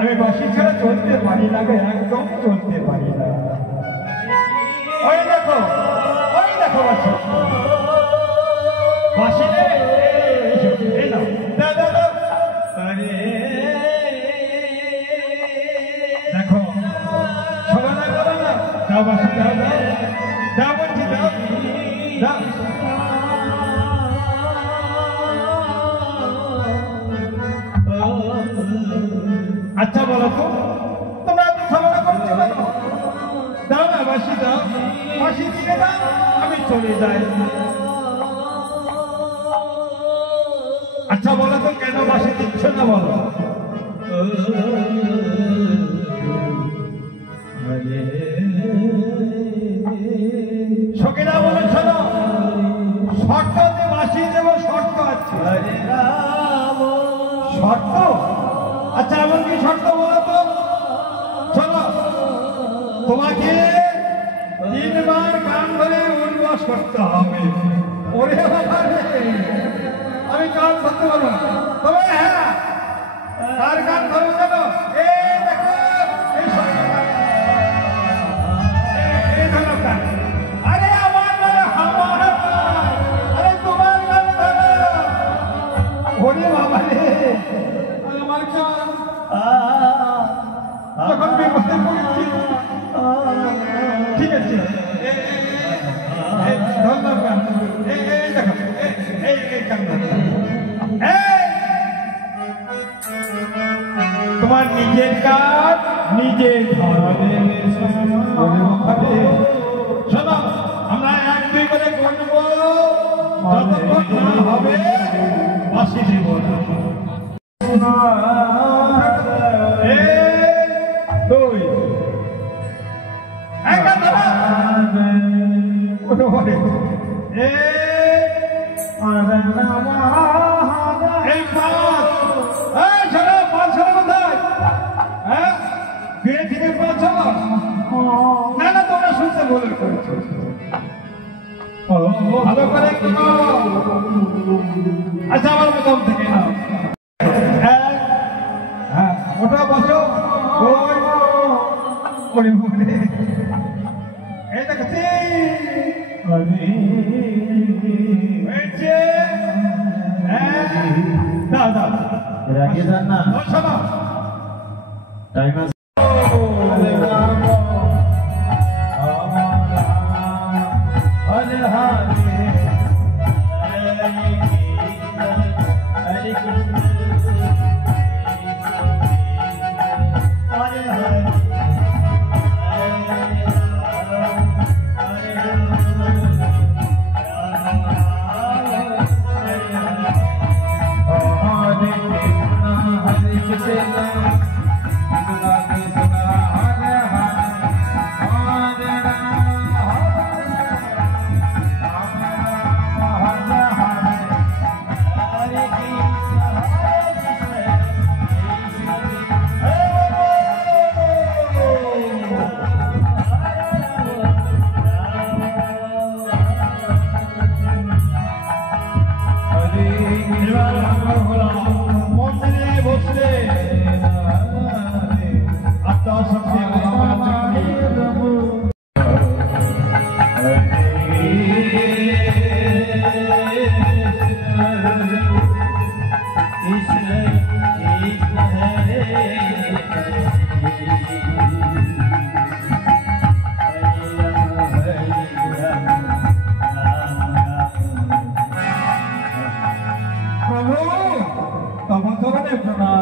আমি বাঁশি ছাড়া চলতে পারি না গো, একদম চলতে পারি না। ওই দেখো বাঁশি, বাঁশি রে, এই নাও, দাও দাও দাও। দেখো সবাই না, দাও বাঁশি, দাও দাও দাও বলছি, দাও দাও। আচ্ছা বলো তো, তোমরা এত ঝামেলা করছো কেন? দাও না বাঁশি, দাও বাঁশি দিয়ে দাও, আমি চলে যাই। আচ্ছা বলো তো, কেন বাঁশি দিচ্ছ না বলো? সখীরা বলে শোনো, শর্ততে বাঁশি দেবো, শর্ত আছে। শর্ত? আচ্ছা এমন কি শর্ত বলো তো? চলো, তোমাকে 3 বার গান ধরে উল্লাস করতে হবে। ওরে বাবা রে, আমি গান ধরতে পারবো না, তবে হ্যাঁ তার গান ধরো। চলো, এই দেখো, এই ধরো গান। আরে আমার গান, আরে তোমার গান ধরো। ওরে বাবা রে, আমার গান যখন বিপদে পড়েছি। ঠিক আছে, ধরলাম গান। এই দেখো, এই গান তোমার নিজের কাজ নিজে ধরবে। শোনো, আমরা 1 2 করে করবো, যতক্ষণ না হবে বাঁশি দেব না। 1 2 একা ধরা, এই পাঁচ, এই শোনো, 5 কোথায়? হ্যাঁ, ফিরে ফিরে 5। না না, তোমরা শুনতে ভুল করেছো, ভালো করে করো। আচ্ছা আমার প্রথম থেকে নাও। হ্যাঁ, ওটা বসো। এই দেখছি দাও দাও, রাখিয়ে দেন না। শোনো, টাইম আছে। प्रभु तब तो प्रणाम।